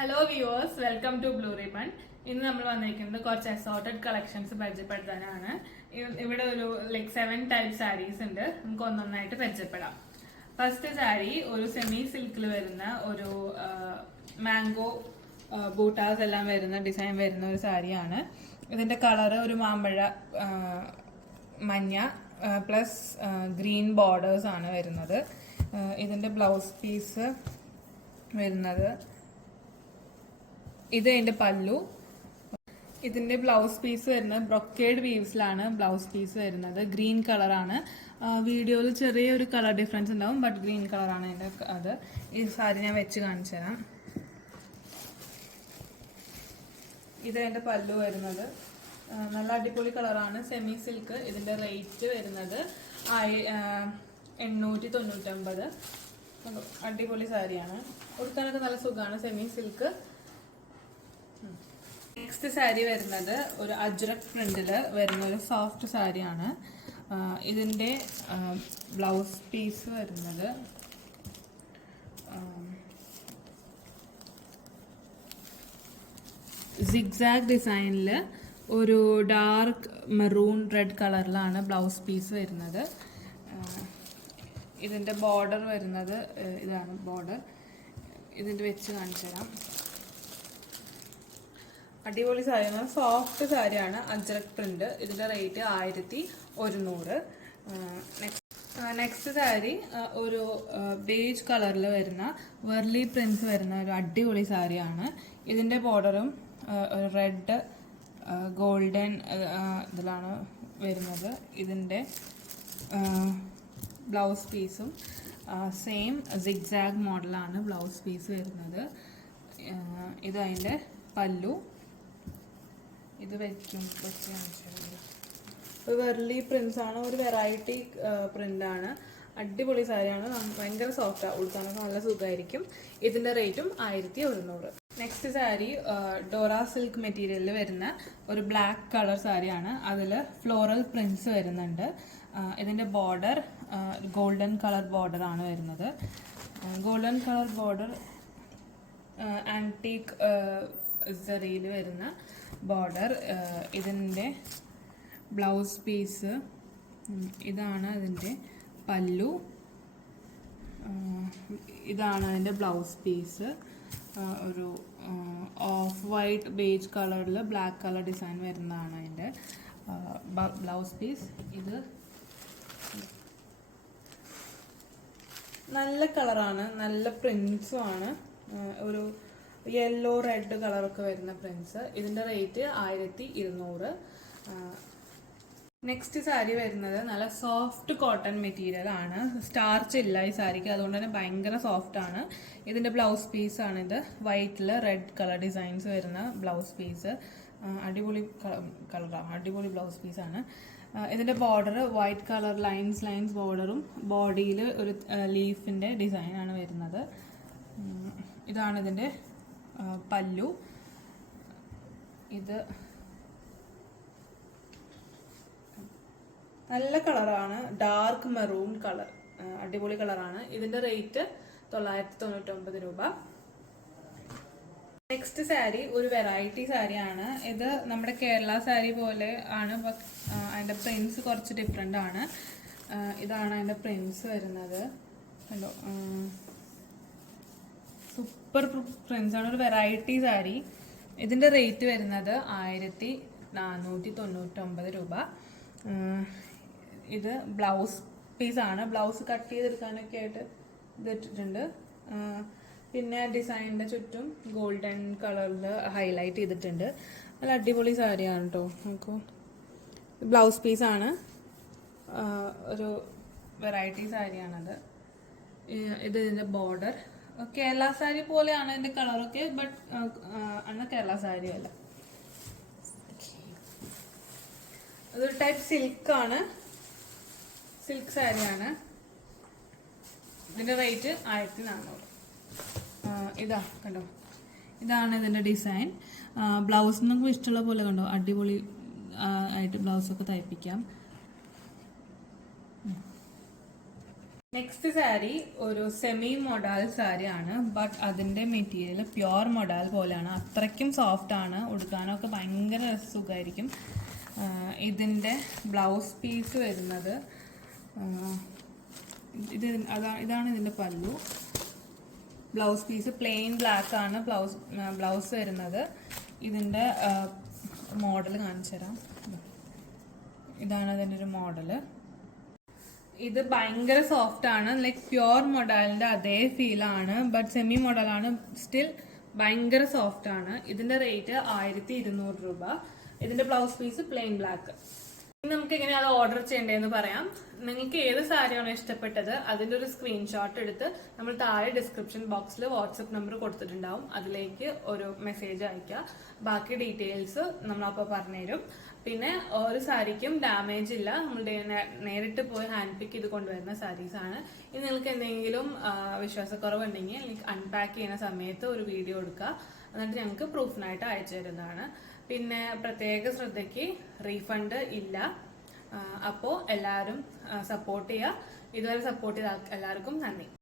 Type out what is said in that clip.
Hello viewers, welcome to Blue Ribbon. ഇന്ന് നമ്മൾ വന്നിരിക്കുന്നത് കുറച്ച് അസോർട്ടഡ് കളക്ഷൻസ് പരിചയപ്പെടുത്താനാണ്. ഇവിടെ ഒരു 7 ടൈപ്പ് സാരീസ് ഉണ്ട്. നമുക്ക് ഒന്നൊന്നായിട്ട് പരിചയപ്പെടാം. ഫസ്റ്റ് സാരി ഒരു സെമി സിൽക്കിൽ വരുന്ന ഒരു മാംഗോ ബൂട്ടാസ് എല്ലാം വരുന്ന ഡിസൈൻ വരുന്ന ഒരു സാരിയാണ്. ഇതിന്റെ കളർ ഒരു മാമ്പഴ മഞ്ഞ പ്ലസ് ഗ്രീൻ ബോർഡേഴ്സ് ആണ് വരുന്നത്. ഇതിന്റെ ബ്ലൗസ് പീസ് വരുന്നത് ഇത് അതിന്റെ പല്ലു. ഇതിന്റെ ബ്ലൗസ് പീസ് വരുന്നത് ബ്രൊക്കേഡ് വീവ്സിലാണ് ബ്ലൗസ് പീസ് വരുന്നത്. ഗ്രീൻ കളറാണ്. വീഡിയോയിൽ ചെറിയൊരു കളർ ഡിഫറൻസ് ഉണ്ടാവും, ബട്ട് ഗ്രീൻ കളറാണ് അതിന്റെ അത്. ഈ സാരി ഞാൻ വെച്ച് കാണിച്ചു തരാം. ഇത് അതിന്റെ പല്ലു വരുന്നത് നല്ല അടിപൊളി കളറാണ്, സെമി സിൽക്ക്. ഇതിന്റെ റേറ്റ് വരുന്നത് 899. അടിപൊളി സാരിയാണ്, ഉടുക്കാനൊക്കെ നല്ല സുഖമാണ്. Semi silk. നെക്സ്റ്റ് സാരി വരുന്നത് ഒരു അജ്രക് പ്രിന്റില് വരുന്ന ഒരു സോഫ്റ്റ് സാരിയാണ്. ഇതിന്റെ ബ്ലൗസ് പീസ് വരുന്നത് സിഗ്സാഗ് ഡിസൈനിൽ ഒരു ഡാർക്ക് മെറൂൺ റെഡ് കളറിലാണ് ബ്ലൗസ് പീസ് വരുന്നത്. ഇതിന്റെ ബോർഡർ വരുന്നത് ഇതാണ് ബോർഡർ. ഇതിന്റെ വെച്ച് കാണിച്ചു തരാം. അടിപൊളി സാരിയാണ്, സോഫ്റ്റ് സാരിയാണ്, അജ്രക് പ്രിന്റ്. ഇതിന്റെ റേറ്റ് 1100. നെക്സ്റ്റ് സാരി ഒരു ബേജ് കളറിൽ വരുന്ന വെർലി പ്രിന്റ്സ് വരുന്ന ഒരു അടിപൊളി സാരിയാണ്. ഇതിന്റെ ബോർഡറും റെഡ് ഗോൾഡൻ ഇതിലാണ് വരുന്നത്. ഇതിന്റെ ബ്ലൗസ് പീസും സെയിം സിഗ്സാഗ് മോഡലാണ് ബ്ലൗസ് പീസ് വരുന്നത്. ഇത് അതിന്റെ പല്ലു. ഇത് വെച്ച് വെർലി പ്രിന്റ്സ് ആണ്, ഒരു വെറൈറ്റി പ്രിന്റ് ആണ്. അടിപൊളി സാരിയാണ്, ഭയങ്കര സോഫ്റ്റാണ്, ഉടുക്കാനൊക്കെ നല്ല സുഖമായിരിക്കും. ഇതിന്റെ റേറ്റും 1100. നെക്സ്റ്റ് സാരി ഡോറ സിൽക്ക് മെറ്റീരിയലിൽ വരുന്ന ഒരു ബ്ലാക്ക് കളർ സാരിയാണ്. അതിൽ ഫ്ലോറൽ പ്രിന്റ്സ് വരുന്നുണ്ട്. ഇതിന്റെ ബോർഡർ ഗോൾഡൻ കളർ ബോർഡർ ആണ് വരുന്നത്. ഗോൾഡൻ കളർ ബോർഡർ ആന്റീക് സറിയിൽ വരുന്ന ബോർഡർ. ഇതിൻ്റെ ബ്ലൗസ് പീസ് ഇതാണ്. അതിൻ്റെ പല്ലു ഇതാണ്. അതിൻ്റെ ബ്ലൗസ് പീസ് ഒരു ഓഫ് വൈറ്റ് ബേജ് കളറിൽ ബ്ലാക്ക് കളർ ഡിസൈൻ വരുന്നതാണ് അതിൻ്റെ ബ്ലൗസ് പീസ്. ഇത് നല്ല കളറാണ്, നല്ല പ്രിന്റ്സും ആണ്. ഒരു യെല്ലോ റെഡ് കളറൊക്കെ വരുന്ന പ്രിന്റ്സ്. ഇതിന്റെ റേറ്റ് 1200. നെക്സ്റ്റ് സാരി വരുന്നത് നല്ല സോഫ്റ്റ് കോട്ടൺ മെറ്റീരിയൽ ആണ്. സ്റ്റാർച്ച് ഇല്ല ഈ സാരിക്ക്, അതുകൊണ്ട് തന്നെ ഭയങ്കര സോഫ്റ്റ് ആണ്. ഇതിന്റെ ബ്ലൗസ് പീസ് ആണ് ഇത്. വൈറ്റിൽ റെഡ് കളർ ഡിസൈൻസ് വരുന്ന ബ്ലൗസ് പീസ്. അടിപൊളി കളറാണ്, അടിപൊളി ബ്ലൗസ് പീസാണ്. ഇതിന്റെ ബോർഡർ വൈറ്റ് കളർ ലൈൻസ് ബോർഡറും ബോഡിയിൽ ഒരു ലീഫിന്റെ ഡിസൈൻ ആണ് വരുന്നത്. ഇതാണ് ഇതിന്റെ പല്ലു. ഇത് നല്ല കളറാണ്, ഡാർക്ക് മെറൂൺ കളർ, അടിപൊളി കളറാണ്. ഇതിന്റെ റേറ്റ് 999 രൂപ. നെക്സ്റ്റ് സാരി ഒരു വെറൈറ്റി സാരിയാണ്. ഇത് നമ്മുടെ കേരള സാരി പോലെ ആണ്, അതിന്റെ പ്രിന്റ്സ് കുറച്ച് ഡിഫറെന്റ് ആണ്. ഇതാണ് അതിന്റെ പ്രിന്റ്സ് വരുന്നത്. ഹലോ, സൂപ്പർ പ്രിന്റ്സ് ആണ്, ഒരു വെറൈറ്റി സാരി. ഇതിന്റെ റേറ്റ് വരുന്നത് 1499 രൂപ. ഇത് ബ്ലൗസ് പീസാണ്. ബ്ലൗസ് കട്ട് ചെയ്തെടുക്കാനൊക്കെ ആയിട്ട് ഇത് ഇട്ടിട്ടുണ്ട്. പിന്നെ ഡിസൈനിന്റെ ചുറ്റും ഗോൾഡൻ കളറിൽ ഹൈലൈറ്റ് ചെയ്തിട്ടുണ്ട്. നല്ല അടിപൊളി സാരിയാണ് കേട്ടോ. നമുക്ക് ബ്ലൗസ് പീസാണ്, ഒരു വെറൈറ്റി സാരിയാണത്. ഇത് ഇതിന്റെ ബോർഡർ കേരള സാരി പോലെയാണ് ഇതിന്റെ കളറൊക്കെ, ബട്ട് അന്ന് കേരള സാരി അല്ല. അതൊരു ടൈപ്പ് സിൽക്കാണ്, സിൽക്ക് സാരിയാണ്. ഇതിന്റെ റേറ്റ് 1400. ഇതാ കണ്ടോ, ഇതാണ് ഇതിന്റെ ഡിസൈൻ. ബ്ലൗസ് നമുക്ക് ഇഷ്ടമുള്ള പോലെ കണ്ടോ, അടിപൊളി ആയിട്ട് ബ്ലൗസൊക്കെ തയ്പ്പിക്കാം. നെക്സ്റ്റ് സാരി ഒരു സെമി മൊഡാൽ സാരി ആണ്. ബട്ട് അതിന്റെ മെറ്റീരിയൽ പ്യുവർ മൊഡാൽ പോലെയാണ്. അത്രയ്ക്കും സോഫ്റ്റ് ആണ്. ഉടുക്കാനൊക്കെ ഭയങ്കര സുഖമായിരിക്കും. ഇതിന്റെ ബ്ലൗസ് പീസ് വരുന്നത് ഇതാണ് ഇതിന്റെ പല്ലു. ബ്ലൗസ് പീസ് പ്ലെയിൻ ബ്ലാക്ക് ആണ് ബ്ലൗസ് വരുന്നത്. ഇതിന്റെ മോഡൽ കാണിച്ചു തരാം. ഇതാണ് അതിന്റെ ഒരു മോഡല്. ഇത് ഭയങ്കര സോഫ്റ്റ് ആണ്. ലൈക്ക് പ്യുവർ മൊഡാലിന്റെ അതേ ഫീൽ ആണ്. ബട്ട് സെമി മൊഡലാണ്. സ്റ്റിൽ ഭയങ്കര സോഫ്റ്റ് ആണ്. ഇതിന്റെ റേറ്റ് 1200 രൂപ. ഇതിന്റെ ബ്ലൗസ് പീസ് പ്ലെയിൻ ബ്ലാക്ക്. ഇനി നമുക്ക് എങ്ങനെയാണ് അത് ഓർഡർ ചെയ്യേണ്ടതെന്ന് പറയാം. നിങ്ങൾക്ക് ഏത് സാരിയാണോ ഇഷ്ടപ്പെട്ടത് അതിന്റെ ഒരു സ്ക്രീൻഷോട്ട് എടുത്ത് നമ്മൾ താഴെ ഡിസ്ക്രിപ്ഷൻ ബോക്സിൽ വാട്സപ്പ് നമ്പർ കൊടുത്തിട്ടുണ്ടാവും. അതിലേക്ക് ഒരു മെസ്സേജ് അയക്കുക. ബാക്കി ഡീറ്റെയിൽസ് നമ്മളപ്പോൾ പറഞ്ഞുതരും. പിന്നെ ഒരു സാരിക്കും ഡാമേജ് ഇല്ല. നമ്മൾ നേരിട്ട് പോയി ഹാൻഡ് പിക്ക് ചെയ്ത് കൊണ്ടുവരുന്ന സാരീസ് ആണ്. ഇനി നിങ്ങൾക്ക് എന്തെങ്കിലും വിശ്വാസക്കുറവുണ്ടെങ്കിൽ അൺപാക്ക് ചെയ്യുന്ന സമയത്ത് ഒരു വീഡിയോ എടുക്കുക. എന്നിട്ട് ഞങ്ങൾക്ക് പ്രൂഫിനായിട്ട് അയച്ചു തരുന്നതാണ്. പിന്നെ പ്രത്യേക ശ്രദ്ധയ്ക്ക് റീഫണ്ട് ഇല്ല. അപ്പോൾ എല്ലാവരും സപ്പോർട്ട് ചെയ്യുക. ഇതുവരെ സപ്പോർട്ട് ചെയ്ത എല്ലാവർക്കും നന്ദി.